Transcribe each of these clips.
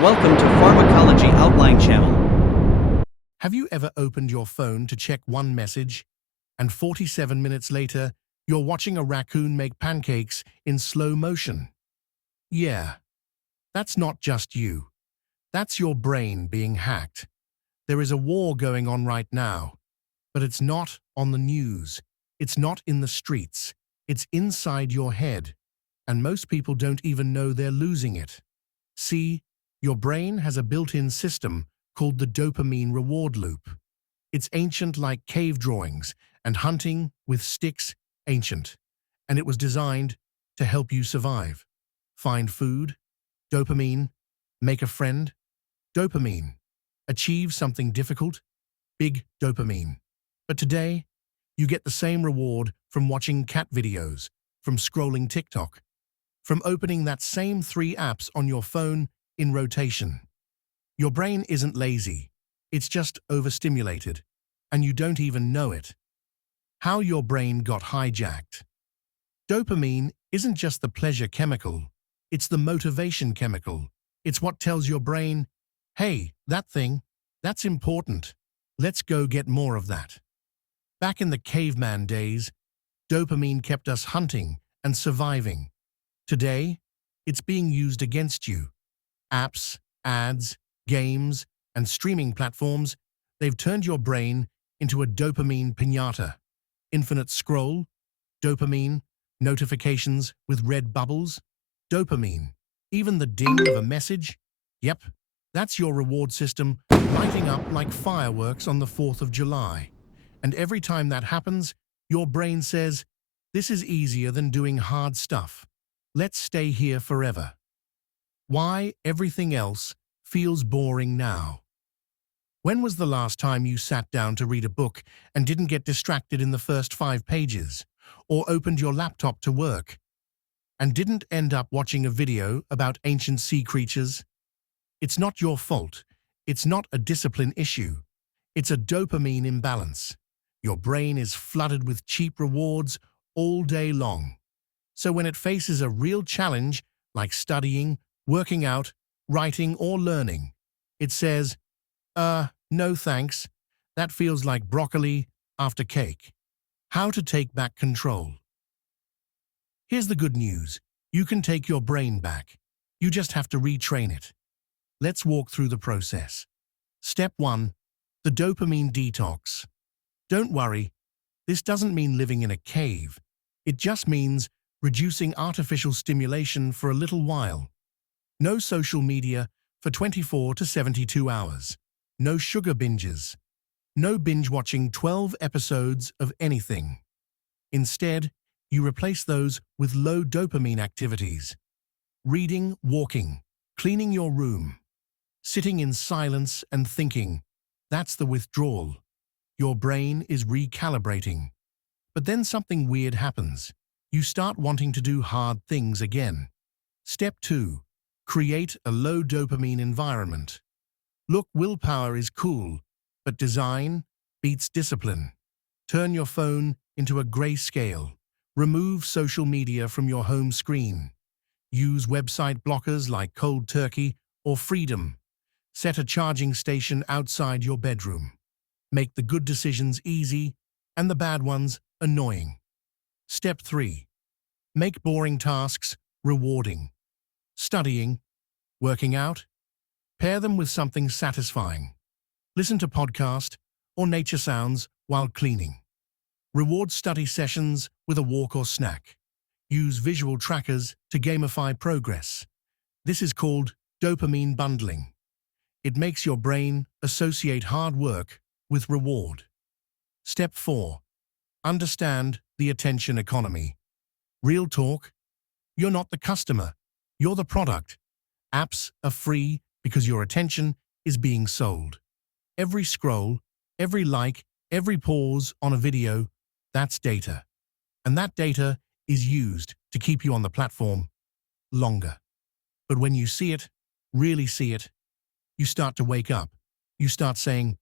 Welcome to Pharmacology Outline channel. Have you ever opened your phone to check one message, and 47 minutes later, you're watching a raccoon make pancakes in slow motion? Yeah, that's not just you. That's your brain being hacked. There is a war going on right now, but it's not on the news. It's not in the streets. It's inside your head, and most people don't even know they're losing it. See, your brain has a built-in system called the dopamine reward loop. It's ancient like cave drawings and hunting with sticks ancient, and it was designed to help you survive. Find food, dopamine, make a friend, dopamine, achieve something difficult, big dopamine. But today, you get the same reward from watching cat videos, from scrolling TikTok, from opening that same 3 apps on your phone in rotation. Your brain isn't lazy, it's just overstimulated, and you don't even know it. How your brain got hijacked. Dopamine isn't just the pleasure chemical, it's the motivation chemical. It's what tells your brain, hey, that thing, that's important. Let's go get more of that. Back in the caveman days, dopamine kept us hunting and surviving. Today, it's being used against you. Apps, ads, games, and streaming platforms, they've turned your brain into a dopamine piñata. Infinite scroll, dopamine, notifications with red bubbles, dopamine, even the ding of a message. Yep, that's your reward system lighting up like fireworks on the 4th of July. And every time that happens, your brain says, this is easier than doing hard stuff. Let's stay here forever. Why everything else feels boring now. When was the last time you sat down to read a book and didn't get distracted in the first 5 pages, or opened your laptop to work, and didn't end up watching a video about ancient sea creatures? It's not your fault. It's not a discipline issue. It's a dopamine imbalance. Your brain is flooded with cheap rewards all day long. So when it faces a real challenge, like studying, working out, writing, or learning, it says, no thanks, that feels like broccoli after cake. How to take back control. Here's the good news. You can take your brain back. You just have to retrain it. Let's walk through the process. Step 1. The dopamine detox. Don't worry, this doesn't mean living in a cave. It just means reducing artificial stimulation for a little while. No social media for 24 to 72 hours. No sugar binges. No binge watching 12 episodes of anything. Instead, you replace those with low dopamine activities. Reading, walking, cleaning your room, sitting in silence and thinking. That's the withdrawal. Your brain is recalibrating. But then something weird happens. You start wanting to do hard things again. Step 2. Create a low dopamine environment. Look, willpower is cool, but design beats discipline. Turn your phone into a grayscale. Remove social media from your home screen. Use website blockers like Cold Turkey or Freedom. Set a charging station outside your bedroom. Make the good decisions easy and the bad ones annoying. Step 3. Make boring tasks rewarding. Studying, working out, pair them with something satisfying. Listen to podcast or nature sounds while cleaning. Reward study sessions with a walk or snack. Use visual trackers to gamify progress. This is called dopamine bundling. It makes your brain associate hard work with reward. Step 4. Understand the attention economy. Real talk. You're not the customer. You're the product. Apps are free because your attention is being sold. Every scroll, every like, every pause on a video, that's data. And that data is used to keep you on the platform longer. But when you see it, really see it, you start to wake up. You start saying,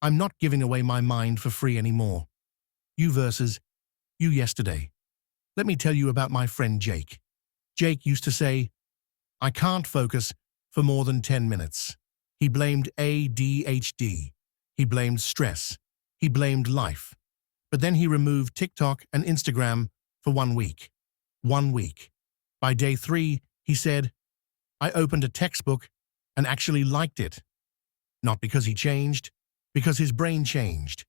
I'm not giving away my mind for free anymore. You versus you yesterday. Let me tell you about my friend Jake. Jake used to say, I can't focus for more than 10 minutes. He blamed ADHD. He blamed stress. He blamed life. But then he removed TikTok and Instagram for 1 week. 1 week. By day 3, he said, I opened a textbook and actually liked it. Not because he changed, because his brain changed.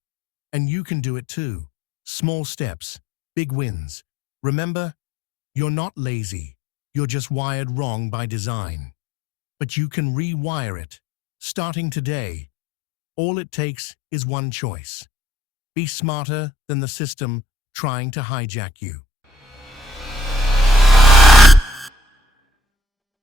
And you can do it too. Small steps, big wins. Remember, you're not lazy. You're just wired wrong by design. But you can rewire it. Starting today, all it takes is one choice. Be smarter than the system trying to hijack you.